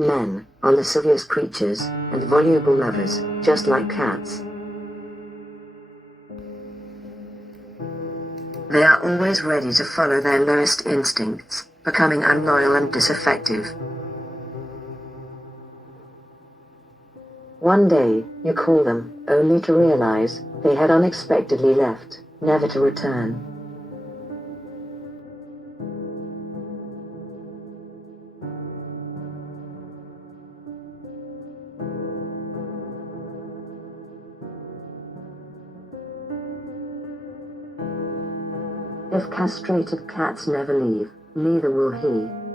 Men are lascivious creatures, and voluble lovers, just like cats. They are always ready to follow their lowest instincts, becoming unloyal and disaffective. One day, you call them, only to realize they had unexpectedly left, never to return. If castrated cats never leave, neither will he.